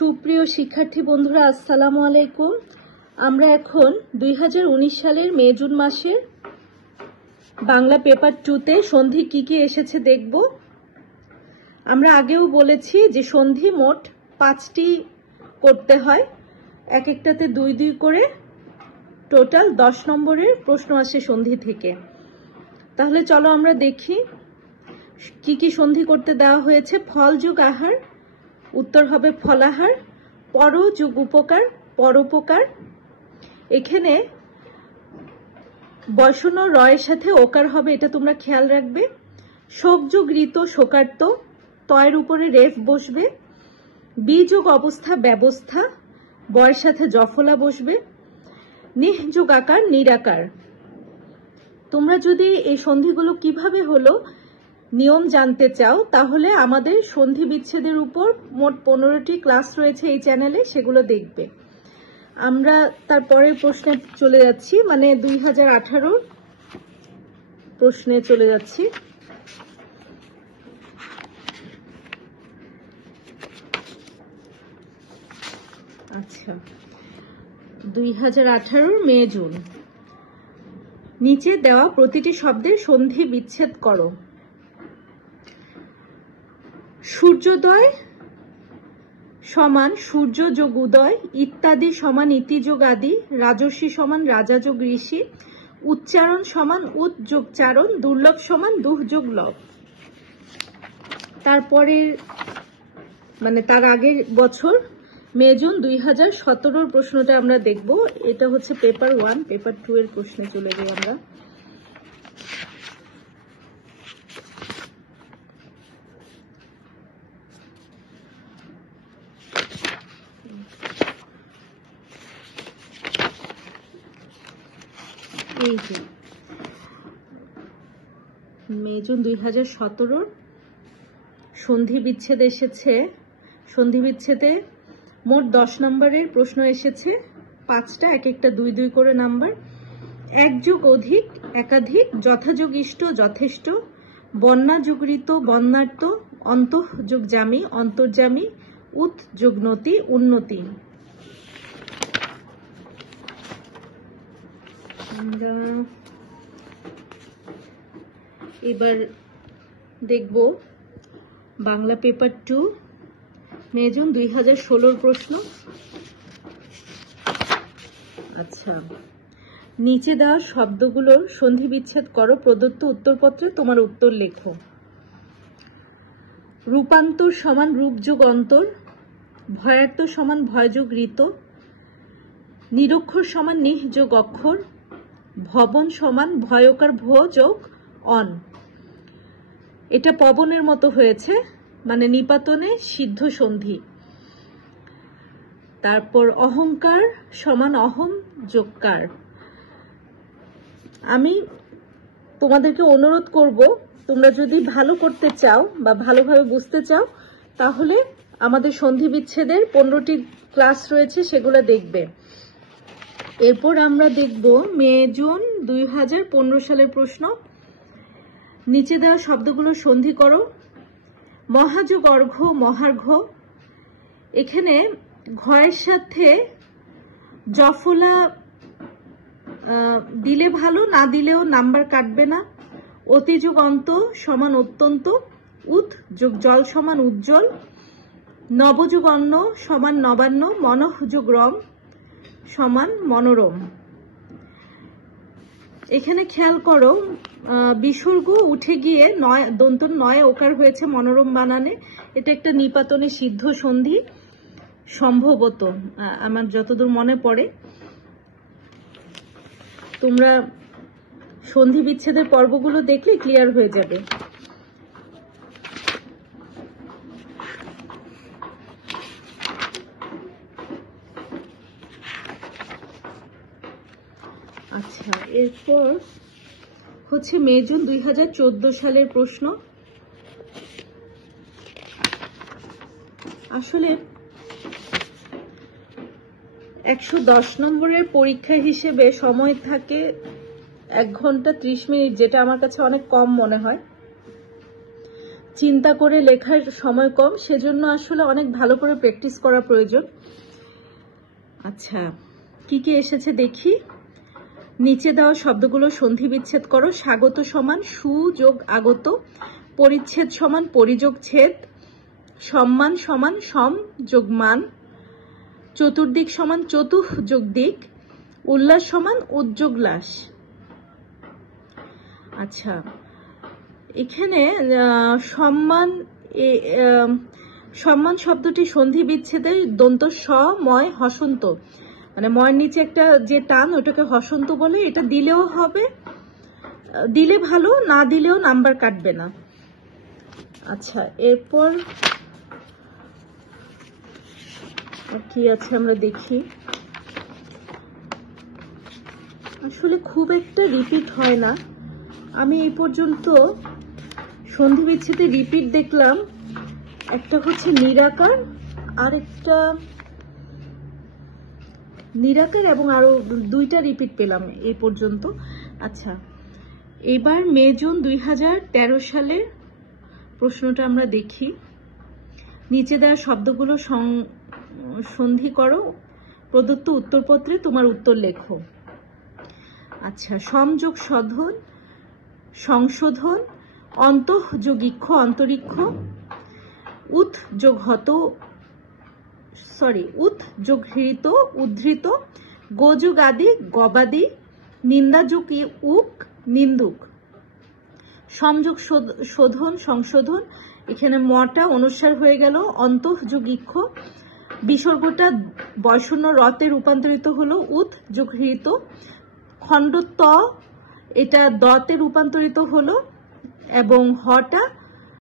সুপ্রিয় শিক্ষার্থী বন্ধুরা, আসসালামু আলাইকুম। আমরা এখন 2019 সালের মে জুন মাসের বাংলা পেপার 2তে সন্ধি কি কি এসেছে দেখব। আমরা আগেও বলেছি যে সন্ধি মোট 5টি করতে হয়, এক একটাতে 2-2 করে, টোটাল 10 নম্বরের প্রশ্ন আসে সন্ধি থেকে। তাহলে চলো আমরা দেখি কি কি সন্ধি করতে দেওয়া হয়েছে। ফল যোগ আহার, উত্তর হবে ফলাহার। পর যোগ উপকার, পরোপকার। এখানে বসন রয়ের সাথে ওকার হবে, এটা তোমরা খেয়াল রাখবে। শোক যোগ ঋত, শোকার্ত, তয়ের উপরে রেফ বসবে। বি যোগ অবস্থা, ব্যবস্থা, বয়ের সাথে জফলা বসবে। নিহ যোগ আকার, নিরাকার। তোমরা যদি এই সন্ধিগুলো কিভাবে হলো নিয়ম জানতে চাও, তাহলে আমাদের সন্ধি বিচ্ছেদের উপর মোট 15টি ক্লাস রয়েছে এই চ্যানেলে, সেগুলো দেখবে। আমরা তারপরের প্রশ্নে চলে যাচ্ছি, মানে 2018 প্রশ্নে চলে যাচ্ছি। আচ্ছা, 2018 মে জুন। নিচে দেওয়া প্রতিটি শব্দের সন্ধি বিচ্ছেদ করো। সূর্যোদয় সমান সূর্য যোগ উদয়, ইত্যাদি সমান ইতি যোগ আদি, রাজর্ষি সমান রাজা যোগ ঋষি, উচ্চারণ সমান উৎ যোগ চারণ, দুর্লভ সমান দুহ যোগ লভ। তারপরের মানে তার আগের বছর মে জুন 2017 প্রশ্নটা আমরা দেখব। এটা হচ্ছে পেপার 1, পেপার 2 এর প্রশ্নে চলে যাই আমরা। এই যে মে জুন 2017 সন্ধি বিচ্ছেদ এসেছে। সন্ধি বিচ্ছেদে মোট 10 নম্বরের প্রশ্ন এসেছে, 5টা, এক একটা 2-2 করে নাম্বার। এক যোগ অধিক, একাধিক, যথাযোগ ইষ্ট, যথেষ্ট, বন্যা যোগ ঋত, বন্যার্ত, অন্তঃ যোগ জামি, অন্তর্জামী, উৎ যোগ নতি, উন্নতি। এবার দেখব বাংলা পেপার 2 মে জুন 2016 প্রশ্ন। আচ্ছা, নিচে দেওয়া শব্দগুলোর সন্ধি বিচ্ছেদ করো, প্রদত্ত উত্তরপত্রে তোমার উত্তর লেখো। রূপান্তর সমান রূপ যোগ অন্তর, ভয়ার্থ সমান ভয় যোগ ঋত, নিরক্ষর সমান নিহ যোগ অক্ষর, ভবন সমান ভয়কার ভ যোগ অন। এটা পবনের মতো হয়েছে, মানে নিপাতনে সিদ্ধ সন্ধি। তারপর অহংকার সমান অহম যোগকার। আমি তোমাদেরকে অনুরোধ করব, তোমরা যদি ভালো করতে চাও বা ভালোভাবে বুঝতে চাও, তাহলে আমাদের সন্ধি বিচ্ছেদের 15টি ক্লাস রয়েছে, সেগুলো দেখবে। এরপর আমরা দেখব মে জুন 2015 সালের প্রশ্ন। নিচে দেওয়া শব্দগুলো সন্ধি করো। মহাযোগ অর্ঘ, মহার্ঘ। এখানে ঘয়ের সাথে জফলা দিলে ভালো, না দিলেও নাম্বার কাটবে না। অতিযোগ অন্ত সমান অত্যন্ত, উৎ যোগ জল সমান উজ্জ্বল, নবযোগ অন্ন সমান নবান্ন, মনঃ যোগ রম সমান মনোরম। এখানে খেয়াল করো, বিসর্গ উঠে গিয়ে দন্ত নয় ওকার হয়েছে মনোরম বানানে। এটা একটা নিপাতনে সিদ্ধ সন্ধি সম্ভবত, আমার যতদূর মনে পড়ে। তোমরা সন্ধি বিচ্ছেদের পর্বগুলো দেখলে ক্লিয়ার হয়ে যাবে। আচ্ছা, এরপর হচ্ছে মে জুন 2014 সালের প্রশ্ন। আসলে 110 নম্বরের পরীক্ষা হিসেবে সময় থাকে 1 ঘন্টা 30 মিনিট, যেটা আমার কাছে অনেক কম মনে হয়। চিন্তা করে লেখার সময় কম, সেজন্য আসলে অনেক ভালো করে প্র্যাকটিস করা প্রয়োজন। আচ্ছা, কি কি এসেছে দেখি। নিচে দেওয়া শব্দগুলো সন্ধি বিচ্ছেদ করো। স্বাগত সমান সু যোগ আগত, পরিচ্ছেদ সমান পরিযোগ ছেদ, সম্মান সমান সম যোগ মান, চতুর্দিক সমান চতুঃ যোগ দিক, উল্লাস সমান উদ্যোগলাস। আচ্ছা, এখানে সম্মান শব্দটি সন্ধি বিচ্ছেদের দন্ত স ময় হসন্ত, মানে ময়ের নিচে একটা যে টান ওটাকে হসন্ত বলে। এটা দিলেও হবে, দিলে ভালো, না দিলেও নাম্বার কাটবে না। আচ্ছা, এরপর কি আছে আমরা দেখি। আসলে খুব একটা রিপিট হয় না। আমি এই পর্যন্ত সন্ধি বিচ্ছেদে রিপিট দেখলাম, একটা হচ্ছে নিরাকার, আর একটা নিরাকার এবং আরো দুইটা রিপিট পেলাম এই পর্যন্ত। আচ্ছা, এবার মে জুন 2013 সালের প্রশ্নটা আমরা দেখি। নিচে দেওয়া শব্দগুলো সন্ধি করো, প্রদত্ত উত্তরপত্রে তোমার উত্তর লেখো। আচ্ছা, সমযোগ শোধন সংশোধন, অন্তঃ যোগ ইক্ষ অন্তরিক্ষ, উৎ যোগ যোগ হৃত উদ্ধৃত, গোযোগ আদি গবাদি, নিন্দা যোগ উক নিন্দুক। সমযোগ শোধন সংশোধন, এখানে মটা অনুসার হয়ে গেল, অন্তঃ যোগ ইক্ষ, বিসর্গটা বয়শূন্য রতে রূপান্তরিত হলো উৎ যোগ হৃত, খণ্ড ত এটা দতে রূপান্তরিত হলো, এবং হটা